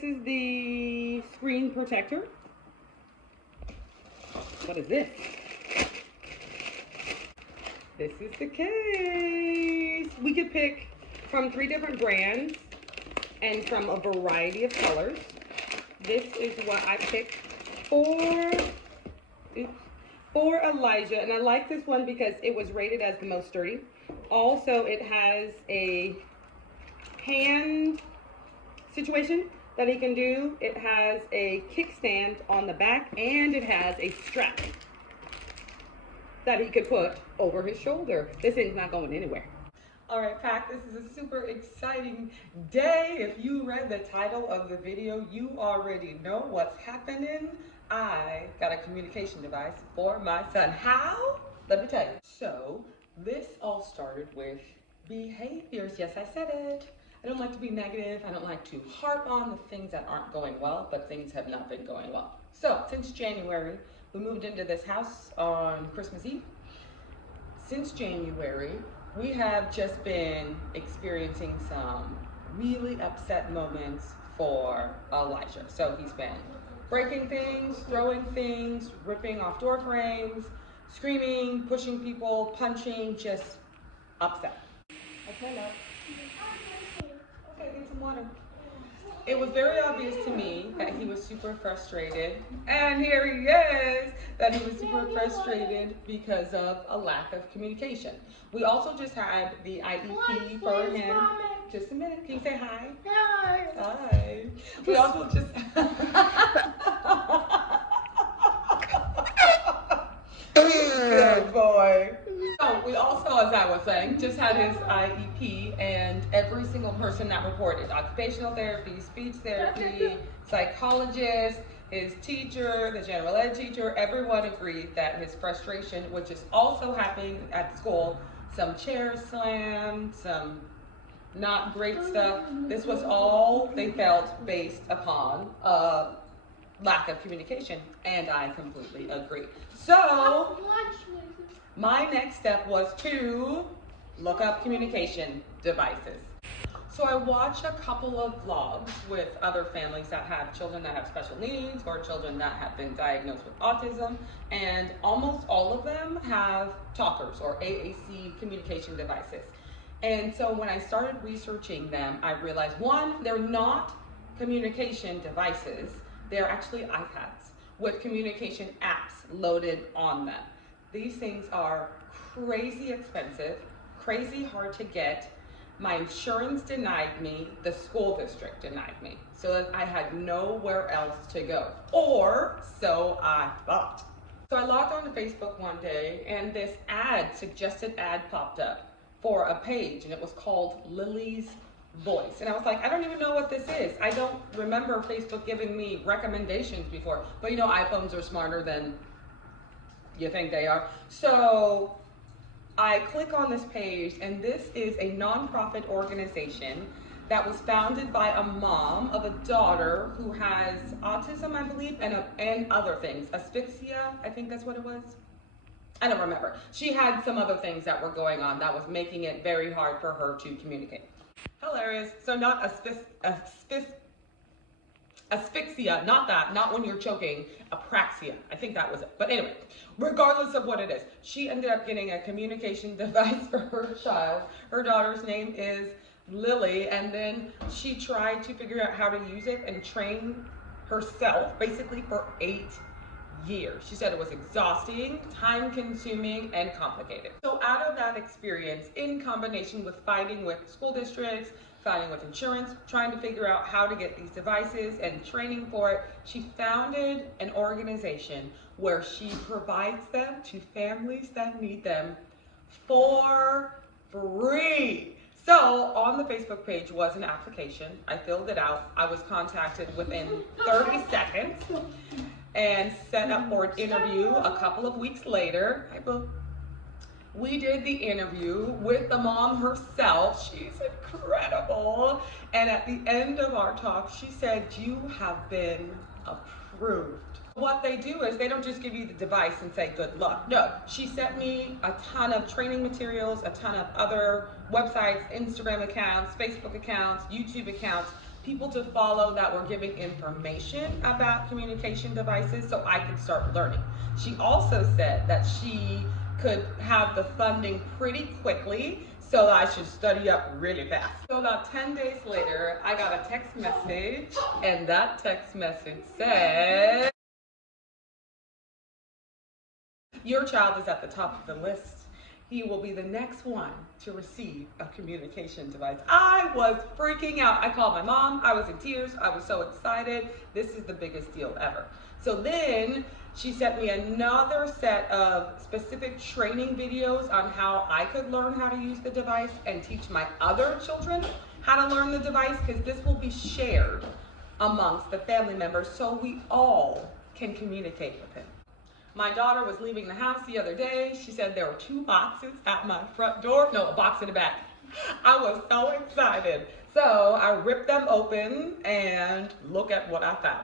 this is the screen protector. What is this? This is the case. We could pick from 3 different brands and from a variety of colors. This is what I picked for Elijah, and I like this one because it was rated as the most sturdy. Also, it has a hand situation that he can do. It has a kickstand on the back, and it has a strap that he could put over his shoulder. This thing's not going anywhere. All right, Pack, this is a super exciting day. If you read the title of the video, you already know what's happening. I got a communication device for my son. How? Let me tell you. So this all started with behaviors. Yes, I said it. I don't like to be negative. I don't like to harp on the things that aren't going well, but things have not been going well. So since January, we moved into this house on Christmas Eve. Since January, we have just been experiencing some really upset moments for Elijah. So he's been breaking things, throwing things, ripping off door frames, screaming, pushing people, punching, just upset. Okay, love. Okay, get some water. It was very obvious to me that he was super frustrated, and here he is, that he was super frustrated because of a lack of communication. We also just had the IEP for him. Just a minute, can you say hi? Hi. Hi. We also just... Good boy. So we also, as I was saying, just had his IEP, and every single person that reported, occupational therapy, speech therapy, psychologist, his teacher, the general ed teacher, everyone agreed that his frustration, which is also happening at school, some chairs slammed, some not great stuff, this was all they felt based upon lack of communication, and I completely agree. So my next step was to look up communication devices. So I watched a couple of vlogs with other families that have children that have special needs or children that have been diagnosed with autism, and almost all of them have talkers or AAC communication devices. And so when I started researching them, I realized, one, they're not communication devices, they're actually iPads with communication apps loaded on them. These things are crazy expensive, crazy hard to get. My insurance denied me, the school district denied me, so I had nowhere else to go, or so I thought. So I logged on to Facebook one day, and this suggested ad popped up for a page, and it was called Lily's Voice. And I was like, I don't even know what this is. I don't remember Facebook giving me recommendations before, but you know, iPhones are smarter than you think they are. So I click on this page, and this is a nonprofit organization that was founded by a mom of a daughter who has autism, I believe, and other things. Asphyxia, I think that's what it was. I don't remember. She had some other things that were going on that was making it very hard for her to communicate. Hilarious. So not asphyxia, not when you're choking, apraxia. I think that was it. But anyway, regardless of what it is, she ended up getting a communication device for her child. Her daughter's name is Lily, and then she tried to figure out how to use it and train herself basically for 8 years. She said it was exhausting, time-consuming, and complicated. So out of that experience, in combination with fighting with school districts, fighting with insurance, trying to figure out how to get these devices and training for it, she founded an organization where she provides them to families that need them for free. So on the Facebook page was an application. I filled it out. I was contacted within 30 seconds and set up for an interview a couple of weeks later. We did the interview with the mom herself. She's incredible. And at the end of our talk, she said, "You have been approved." What they do is they don't just give you the device and say good luck. No, she sent me a ton of training materials, a ton of other websites, Instagram accounts, Facebook accounts, YouTube accounts, people to follow that were giving information about communication devices so I could start learning. She also said that she could have the funding pretty quickly, so I should study up really fast. So about 10 days later, I got a text message, and that text message said, "Your child is at the top of the list. He will be the next one to receive a communication device." I was freaking out. I called my mom. I was in tears. I was so excited. This is the biggest deal ever. So then she sent me another set of specific training videos on how I could learn how to use the device and teach my other children how to learn the device, because this will be shared amongst the family members so we all can communicate with him. My daughter was leaving the house the other day. She said there were 2 boxes at my front door. No, a box in the back. I was so excited. So I ripped them open and look at what I found.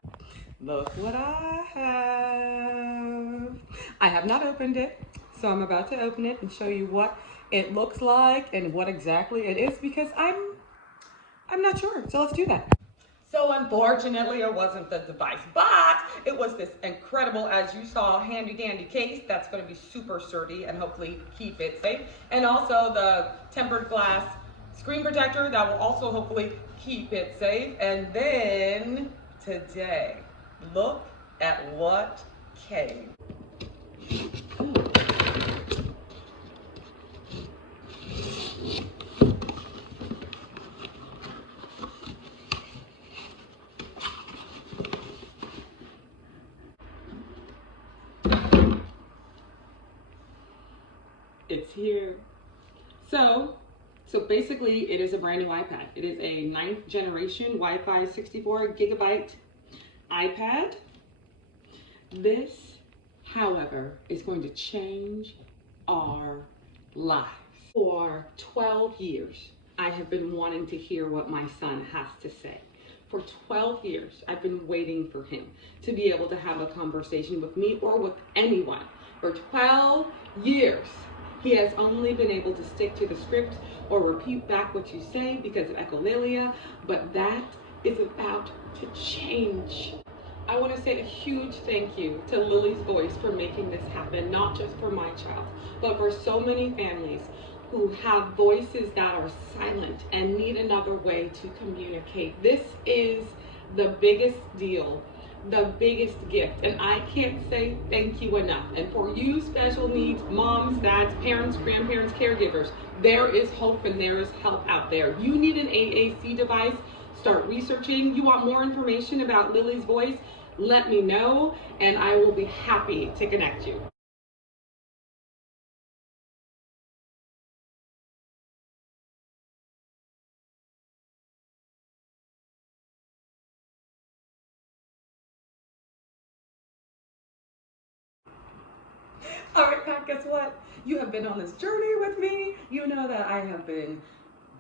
Look what I have. I have not opened it, so I'm about to open it and show you what it looks like and what exactly it is, because I'm not sure. So let's do that. So unfortunately, it wasn't the device, but it was this incredible, as you saw, handy dandy case that's going to be super sturdy and hopefully keep it safe. And also the tempered glass screen protector that will also hopefully keep it safe. And then today, look at what came. It's here. So basically it is a brand new iPad. It is a 9th generation Wi-Fi 64 gigabyte iPad. This, however, is going to change our lives. For 12 years, I have been wanting to hear what my son has to say. For 12 years, I've been waiting for him to be able to have a conversation with me or with anyone. For 12 years. He has only been able to stick to the script or repeat back what you say because of echolalia, but that is about to change. I want to say a huge thank you to Lily's Voice for making this happen, not just for my child, but for so many families who have voices that are silent and need another way to communicate. This is the biggest deal, the biggest gift, and I can't say thank you enough. And for you special needs moms, dads, parents, grandparents, caregivers, there is hope and there is help out there. You need an AAC device, start researching. You want more information about Lily's Voice, let me know and I will be happy to connect you. All right, Pat, guess what? You have been on this journey with me. You know that I have been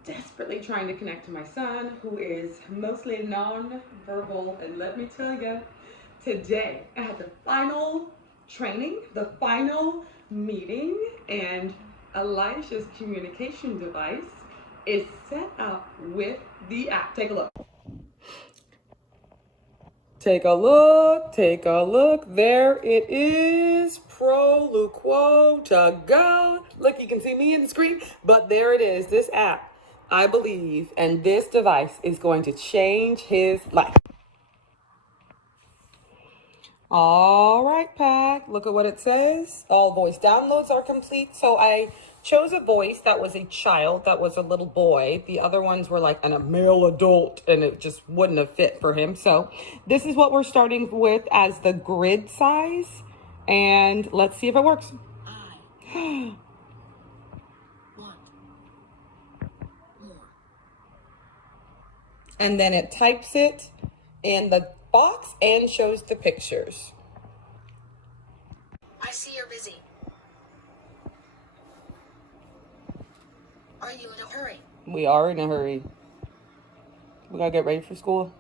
desperately trying to connect to my son, who is mostly non-verbal. And let me tell you, today I had the final training, the final meeting, and Elisha's communication device is set up with the app. Take a look. Take a look, take a look. There it is. Pro Luquo to go. Look, you can see me in the screen, but there it is. This app, I believe, and this device is going to change his life. All right, Pack, look at what it says. All voice downloads are complete. So I chose a voice that was a child, that was a little boy. The other ones were like a male adult, and it just wouldn't have fit for him. So this is what we're starting with as the grid size. And let's see if it works. I want more. And then it types it in the box and shows the pictures. I see you're busy. Are you in a hurry? We are in a hurry. We gotta get ready for school.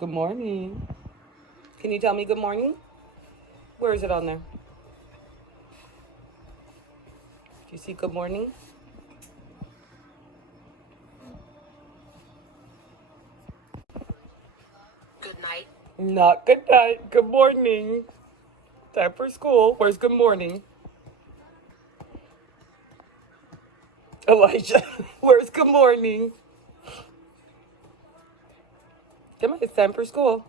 Good morning. Can you tell me good morning? Where is it on there? Do you see good morning? Good night. Not good night. Good morning. Time for school. Where's good morning? Elijah, where's good morning? Come on, it's time for school.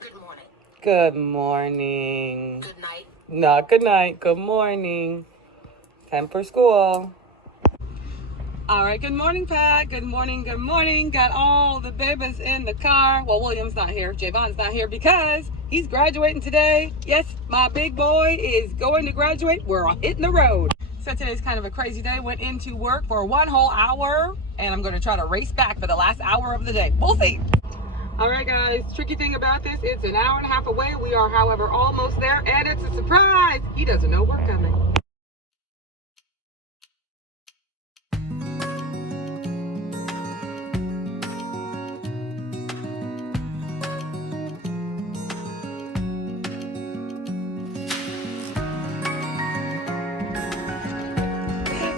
Good morning. Good morning. Good night. Not good night. Good morning. Time for school. All right, good morning, Pat. Good morning, good morning. Got all the babies in the car. Well, William's not here. Javon's not here because he's graduating today. Yes, my big boy is going to graduate. We're hitting the road. So today's kind of a crazy day. Went into work for 1 whole hour, and I'm going to try to race back for the last hour of the day. We'll see. All right, guys. Tricky thing about this, it's an hour and a half away. We are, however, almost there, and it's a surprise. He doesn't know we're coming.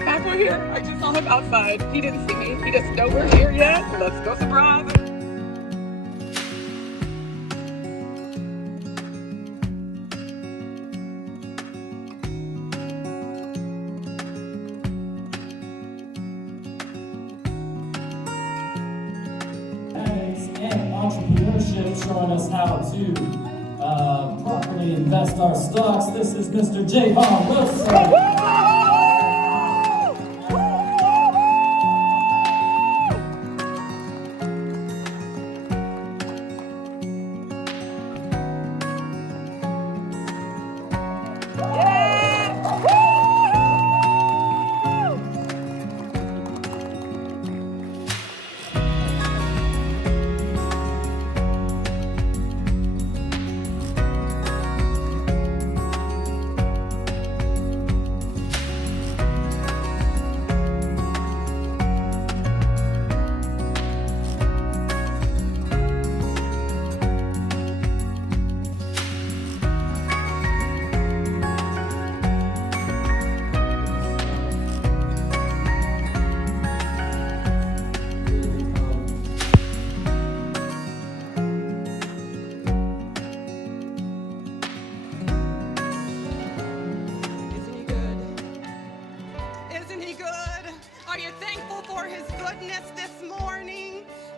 Back we're here. I just saw him outside. He didn't see me. He doesn't know we're here yet. Let's go surprise him. And entrepreneurship, showing us how to properly invest our stocks. This is Mr. Javon Wilson.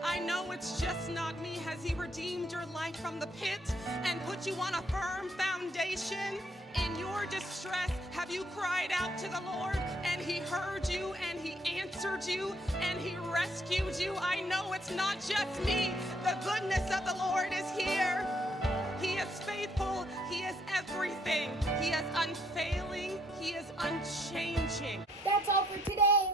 I know it's just not me. Has he redeemed your life from the pit and put you on a firm foundation? In your distress, have you cried out to the Lord and he heard you and he answered you and he rescued you? I know it's not just me. The goodness of the Lord is here. He is faithful. He is everything. He is unfailing. He is unchanging. That's all for today.